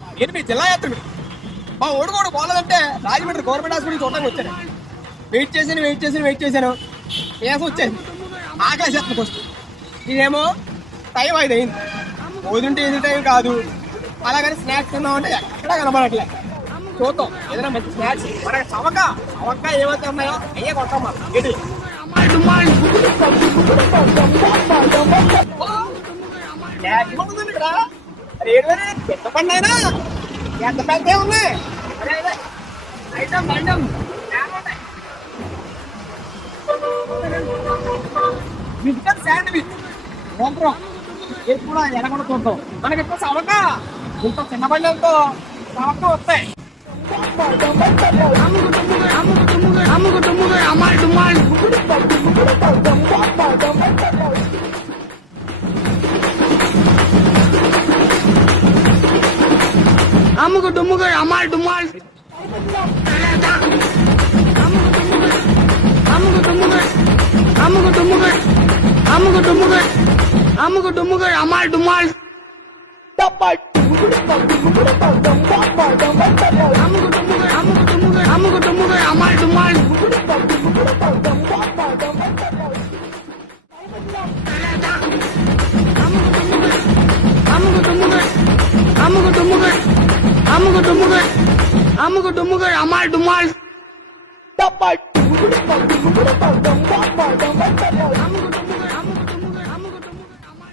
నేను మీ జిల్లా యాత్రికుడు. మా ఓడి కూడా పోలేదంటే రాజమండ్రి గవర్నమెంట్ హాస్పిటల్ చూడడానికి వచ్చాను. వెయిట్ చేశాను కేసు వచ్చేది. ఆకలి చేస్తుంది ఫస్ట్. ఇదేమో టైం 5 అయింది. పోతుంటే ఇది టైం కాదు. అలాగని స్నాక్స్ తిన్నామంటే ఎక్కడా కనబడట్లే. చూద్దాం ఏదైనా మంచి స్నాక్స్. మనకి చవక ఏమైతే ఉన్నాయో అయ్యే కొట్టాం. మనం ఇక్కడ పెద్ద పండుగ ఎంత పెద్ద ఉన్నాయి. మిక్సర్ శాండ్విచ్ కూడా ఎలాగొండ చూద్దాం. మనకి ఇప్పుడు చవక ఇంత చిన్న బండిలతో చవక వస్తాయి. అమ్ముకు డుమ్ముగా అమ్మాయి డుమ్మాయి అమ్ముకు డుమ్ముగా అమ్ముకు డుమ్ముగా అమ్ముకు డుమ్ముగా అమ్ముకు డుమ్ముగా అమ్మాయి డుమ్మాయి అమ్ముకు డుమ్ముగా అమ్మాయి డుమ్మాయి అమ్ముకు డుమ్ముగా అమ్ముకు డుమ్ముగా అమ్మాయి డుమ్మాయి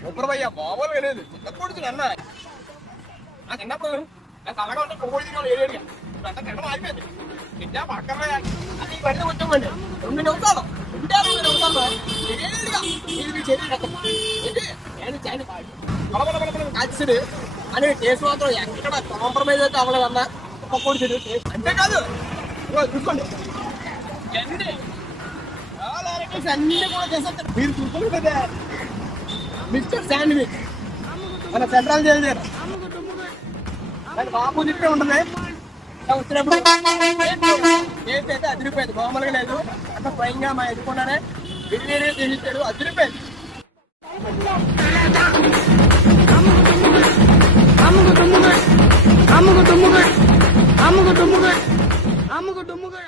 ఉప్పరవయ్య మామూలుగా లేదు. చిన్నప్పుడు అన్న నాకు చిన్నప్పుడు అలాగా ఉంటే కొడుకు తిన్నాను ఏడేడిగా. అంతా తినడం ఆగిపోయింది. తింటా పక్కన అది బండి వచ్చామండి 2 నిమిషాలు కాల్చింది అని టేస్ట్ మాత్రం ఎక్కడ కాంప్రమైజ్ అయితే అవ్వలేదన్నా. పొడి అంతేకాదు చూసుకోండి అన్ని కూడా చేస్తారు. మీరు చూసుకోండి కదా మిక్సర్ శాండ్విచ్ మన సెంట్రల్ జైలు దగ్గర దానికి ఆపోజిట్ ఉంటుంది. వచ్చినప్పుడు టేస్ట్ అయితే అదిరిపోయింది. మామూలుగా లేదు. అట్లా స్వయంగా మా ఎదుర్కొన్నానే బిర్యానీ చేసిస్తాడు. అదిరిపోయింది. అమ్ముకు డుమ్ముగా